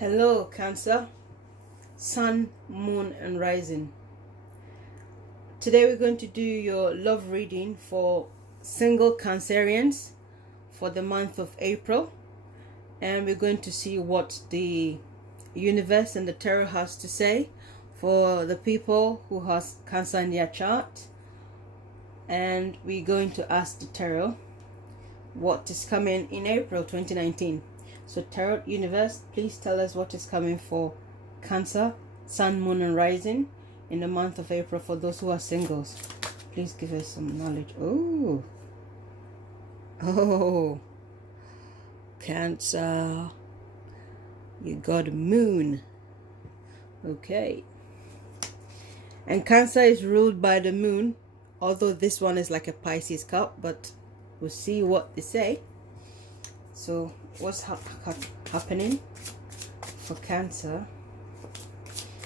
Hello, Cancer, Sun, Moon, and Rising. Today we're going to do your love reading for single Cancerians for the month of April, and we're going to see what the universe and the tarot has to say for the people who has Cancer in their chart. And we're going to ask the tarot what is coming in April 2019. So Tarot Universe, please tell us what is coming for Cancer, Sun, Moon, and Rising in the month of April for those who are singles. Please give us some knowledge. Oh, Cancer, you got a moon. Okay. And Cancer is ruled by the moon, although this one is like a Pisces cup, but we'll see what they say. So what's happening for Cancer,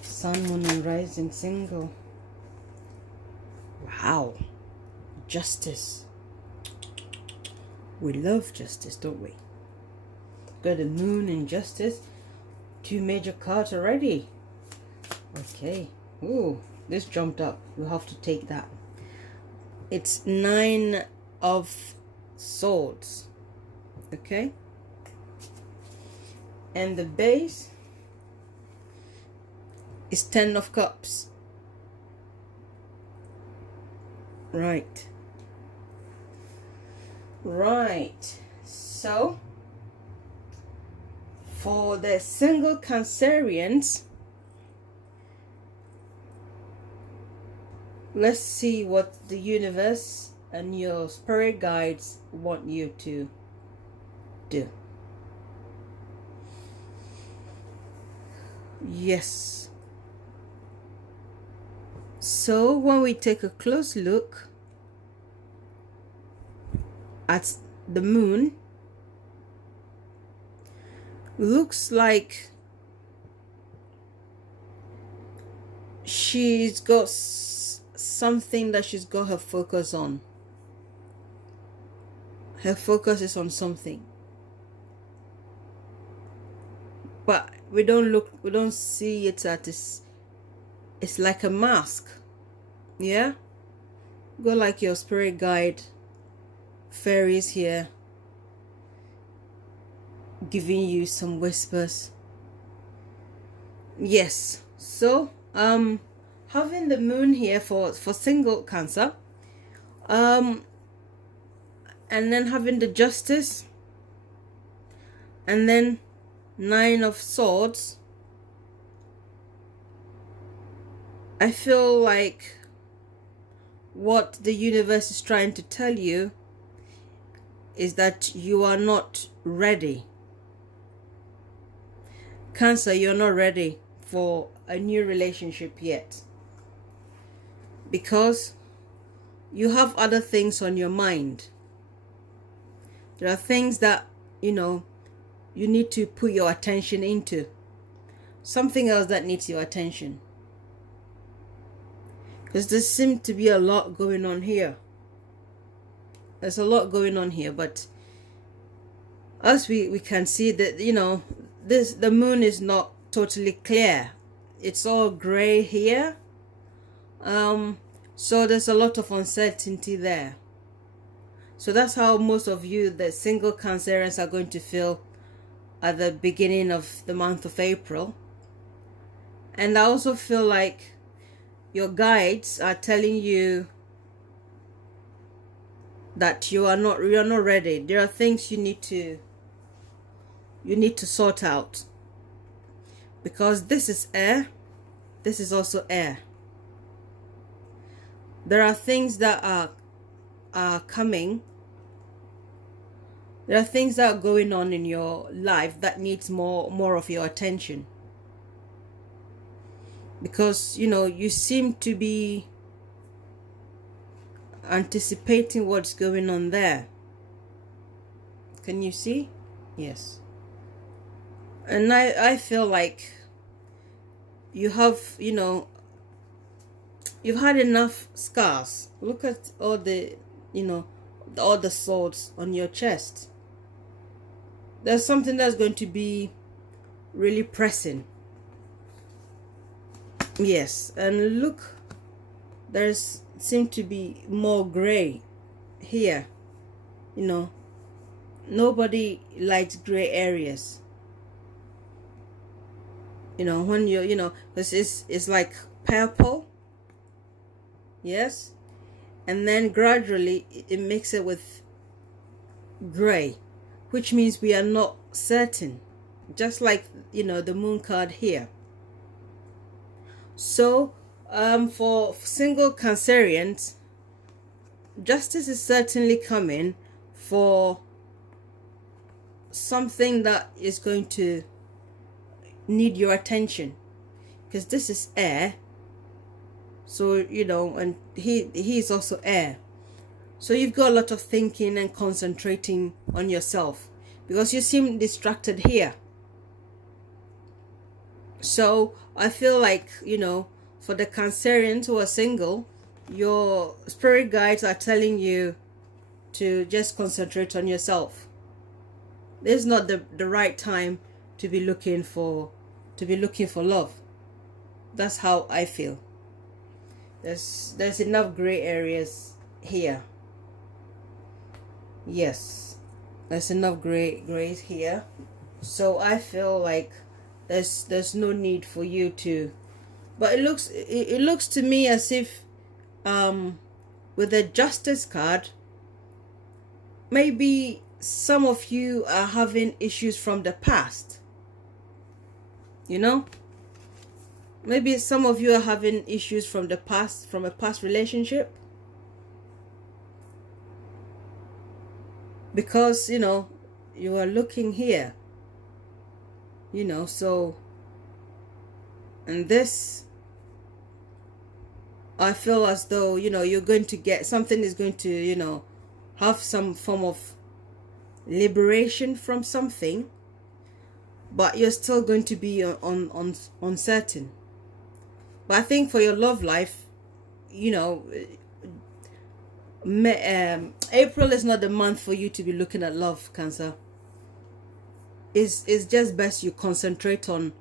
Sun, Moon, and Rising single? Wow, justice. We love justice, don't we? Got the moon and justice, two major cards already. Okay. Ooh, this jumped up. We'll have to take that. It's 9 of Swords. Okay, and the base is 10 of Cups. Right, so for the single Cancerians, let's see what the universe and your spirit guides want you to do. Yes. So when we take a close look at the moon, looks like she's got something that she's got her focus on. Her focus is on something. But we don't see it as it's like a mask. Yeah? Go like your spirit guide, fairies here, giving you some whispers. Yes. So having the moon here for single Cancer, and then having the justice, and then 9 of Swords, I feel like what the universe is trying to tell you is that you are not ready. Cancer, you're not ready for a new relationship yet, because you have other things on your mind. There are things that, you need to put your attention into. Something else that needs your attention. Because there seems to be a lot going on here. There's a lot going on here, but as we can see that, the moon is not totally clear. It's all gray here. So there's a lot of uncertainty there. So that's how most of you, the single Cancerians, are going to feel at the beginning of the month of April. And I also feel like your guides are telling you that you're not ready. There are things you need to sort out, because this is air, this is also air. There are things that are coming. There are things that are going on in your life that needs more of your attention, because you seem to be anticipating what's going on there. Can you see? Yes. And I feel like you have, you've had enough scars. Look at all the swords on your chest. There's something that's going to be really pressing. Yes, and look, there's seem to be more gray here. You know, nobody likes gray areas. You know, when you know, this is like purple. Yes, and then gradually it makes it with gray, which means we are not certain, just like, you know, the moon card here. So for single Cancerians, justice is certainly coming for something that is going to need your attention, because this is air. So, you know, and he's also air. So you've got a lot of thinking and concentrating on yourself, because you seem distracted here. So I feel like, you know, for the Cancerians who are single, your spirit guides are telling you to just concentrate on yourself. This is not the right time to be looking for love. That's how I feel. There's enough gray areas here. Yes, there's enough grays here. So I feel like there's no need for you to, but it looks to me as if with the Justice card, maybe some of you are having issues from the past. You know, maybe some of you are having issues from the past, from a past relationship, because, you know, you are looking here, you know. So, and this, I feel as though, you know, you're going to get something, is going to, you know, have some form of liberation from something, but you're still going to be on uncertain. But I think for your love life, you know, April is not the month for you to be looking at love, Cancer. It's just best you concentrate on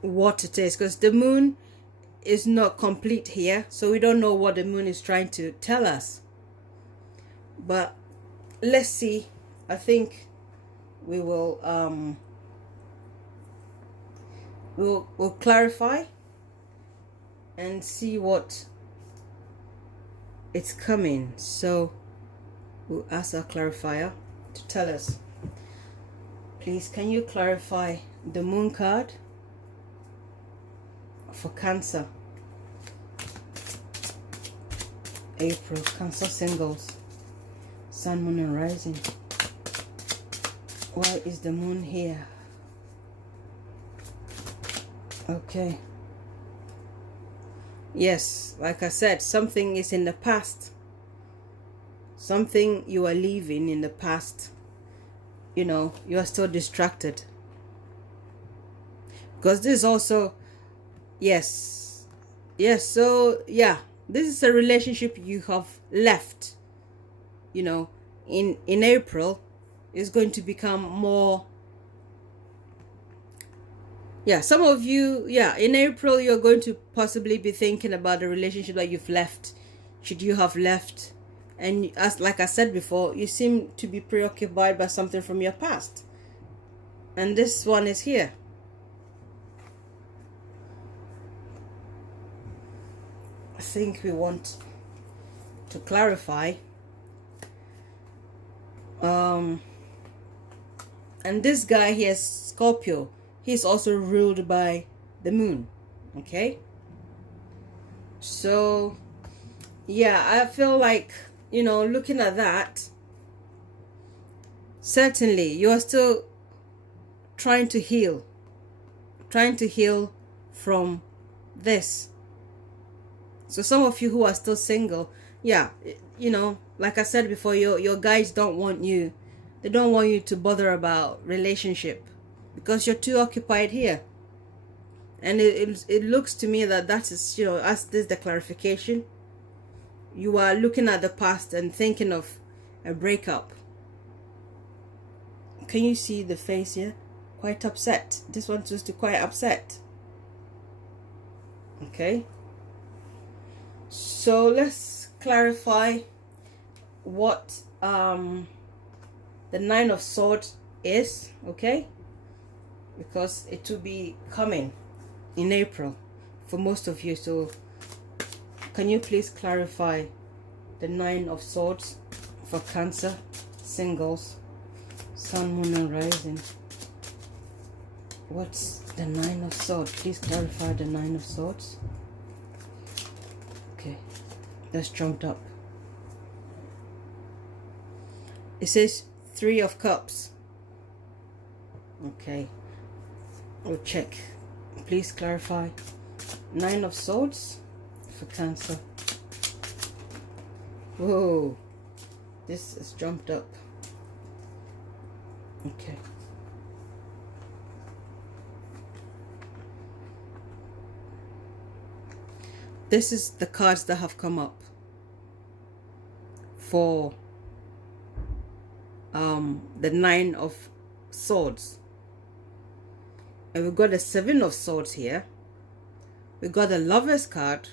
what it is, because the moon is not complete here, so we don't know what the moon is trying to tell us. But let's see. I think we will we'll clarify and see what it's coming. So we'll ask our clarifier to tell us. Please, can you clarify the moon card for Cancer? April, Cancer singles, Sun, Moon and Rising. Why is the moon here? Okay. Yes, like I said, something is in the past. Something you are leaving in the past. You know, you are still distracted. Because this is also, yes. Yes, so yeah, this is a relationship you have left. You know, in April, it's going to become more. Yeah, some of you, yeah, in April, you're going to possibly be thinking about the relationship that you've left. Should you have left? And as like I said before, you seem to be preoccupied by something from your past. And this one is here. I think we want to clarify. And this guy here is Scorpio. He's also ruled by the moon. Okay. So, yeah, I feel like, you know, looking at that, certainly you are still trying to heal from this. So some of you who are still single, yeah, you know, like I said before, your guys don't want you. They don't want you to bother about relationship because you're too occupied here. And it looks to me that is, you know, as this is the clarification, you are looking at the past and thinking of a breakup. Can you see the face here? quite upset. This one's just quite upset. Okay, so let's clarify what the Nine of Swords is, okay, because it will be coming in April for most of you. So can you please clarify the Nine of Swords for Cancer singles, Sun, Moon and Rising? What's the Nine of Swords? Please clarify the Nine of Swords. Okay, that's jumped up. It says Three of Cups. Okay, we'll check. Please clarify Nine of Swords for Cancer. Whoa, this is jumped up. Okay. This is the cards that have come up for the Nine of Swords. And we've got the Seven of Swords here. We've got the Lover's card.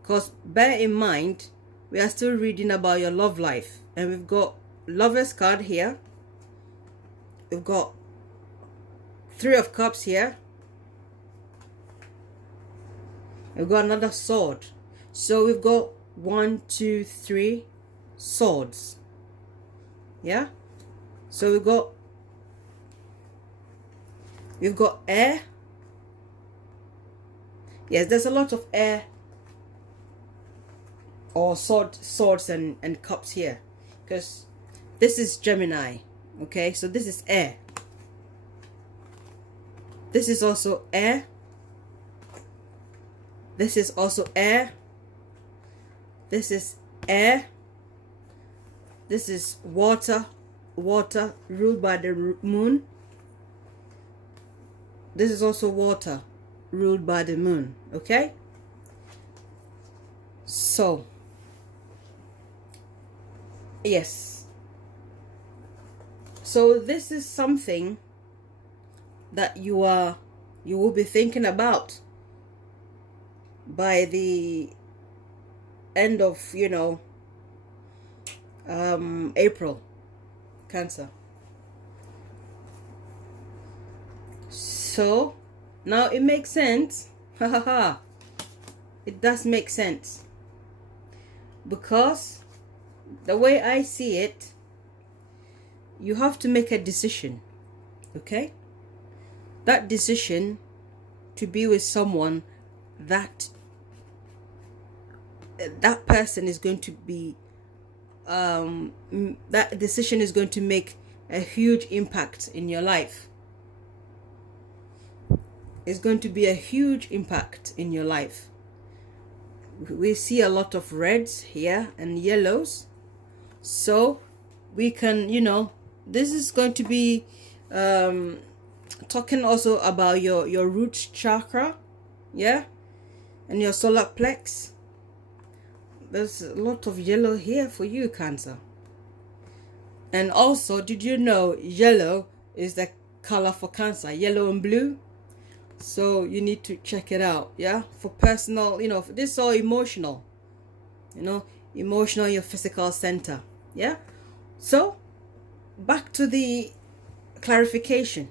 Because bear in mind, we are still reading about your love life. And we've got Lover's card here. We've got Three of Cups here. We've got another sword. So we've got 1, 2, 3 swords. Yeah? So we've got air. Yes, there's a lot of air or swords and cups here. Because this is Gemini. Okay, so this is air. This is also air. This is also air. This is air. This is water. Water ruled by the moon. This is also water ruled by the moon. Okay? So, yes. So this is something that you will be thinking about by the end of, April, Cancer. So now it makes sense. It does make sense, because the way I see it, you have to make a decision. Okay, that decision to be with someone that person is going to be that decision is going to make a huge impact in your life. It's going to be a huge impact in your life. We see a lot of reds here and yellows, so we can, this is going to be talking also about your root chakra, yeah, and your solar plex. There's a lot of yellow here for you, Cancer. And also, did you know yellow is the color for Cancer? Yellow and blue. So you need to check it out, yeah, for personal, this is all emotional, emotional, your physical center, yeah. So back to the clarification.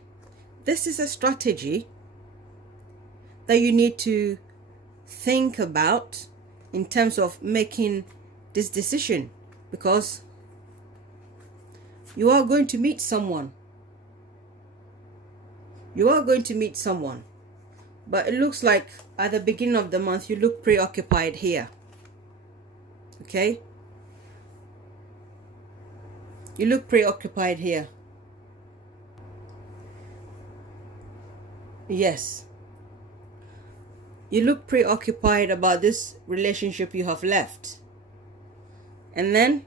This is a strategy that you need to think about in terms of making this decision, because you are going to meet someone. You are going to meet someone. But it looks like at the beginning of the month, you look preoccupied here. Okay? You look preoccupied here. Yes. You look preoccupied about this relationship you have left. And then,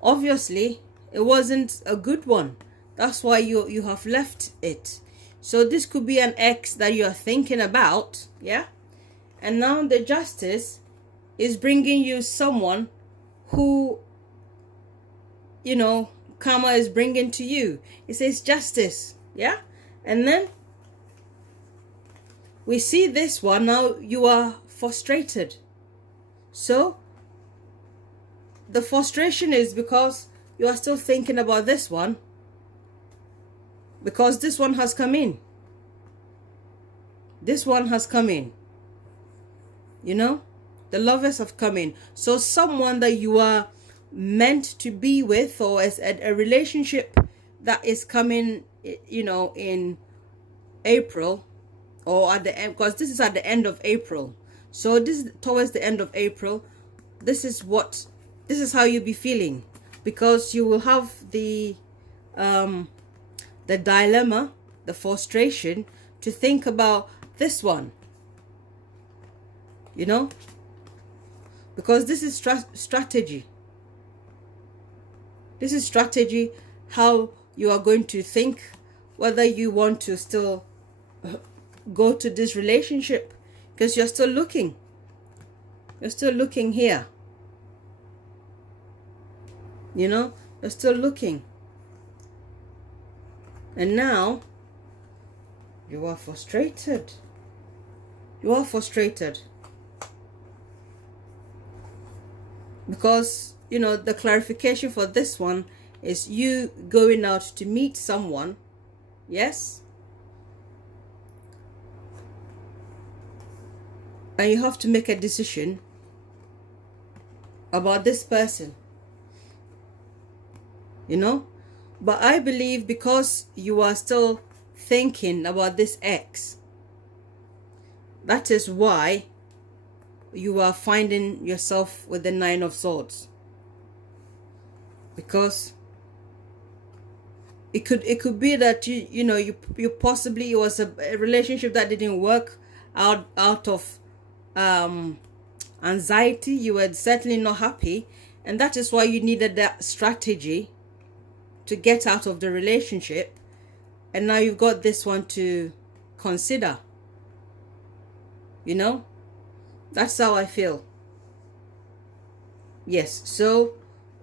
obviously, it wasn't a good one. That's why you have left it. So this could be an ex that you're thinking about, yeah? And now the Justice is bringing you someone who, karma is bringing to you. It says justice. Yeah. And then we see this one. Now you are frustrated. So the frustration is because you are still thinking about this one, because this one has come in. This one has come in. You know, the lovers have come in. So someone that you are meant to be with, or as a relationship that is coming, you know, in April, or at the end, because this is at the end of April. So this is towards the end of April. This is how you'll be feeling, because you will have the dilemma, the frustration to think about this one, you know, because this is strategy. This is strategy, how you are going to think whether you want to still go to this relationship, because you're still looking. You're still looking here. You know, you're still looking. And now you are frustrated. You are frustrated. Because, you know, the clarification for this one is you going out to meet someone. Yes. And you have to make a decision about this person. You know? But I believe because you are still thinking about this ex, that is why you are finding yourself with the 9 of Swords. Because it could be that you know you possibly, it was a relationship that didn't work out of anxiety. You were certainly not happy, and that is why you needed that strategy to get out of the relationship. And now you've got this one to consider. You know, that's how I feel. Yes, so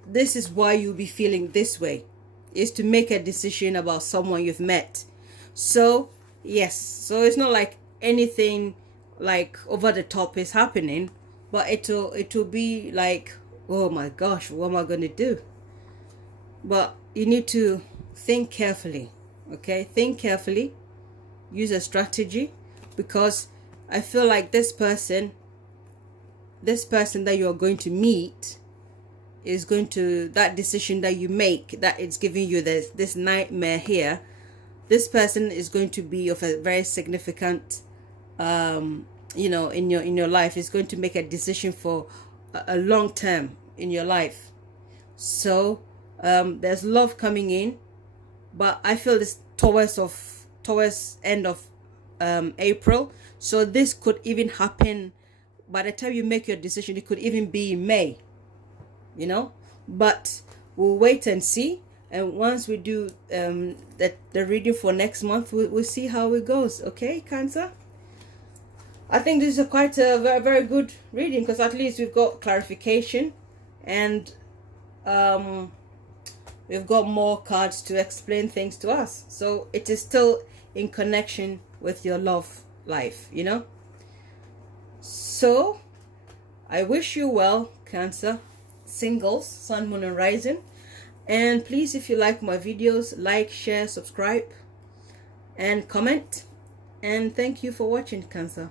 this is why you'll be feeling this way, is to make a decision about someone you've met. So yes, so it's not like anything like over the top is happening, but it'll be like, oh my gosh, what am I going to do? But you need to think carefully. Okay, think carefully, use a strategy, because I feel like this person that you're going to meet is going to, that decision that you make, that it's giving you this nightmare here, this person is going to be of a very significant you know, in your life. Is going to make a decision for a long term in your life. So there's love coming in, but I feel this towards end of April. So this could even happen by the time you make your decision. It could even be in May, you know, but we'll wait and see. And once we do the reading for next month, we'll see how it goes. Okay, Cancer, I think this is quite a very, very good reading, because at least we've got clarification, and we've got more cards to explain things to us. So it is still in connection with your love life, you know. So I wish you well, Cancer, singles, Sun, Moon, and Rising. And please, if you like my videos, like, share, subscribe, and comment. And thank you for watching, Cancer.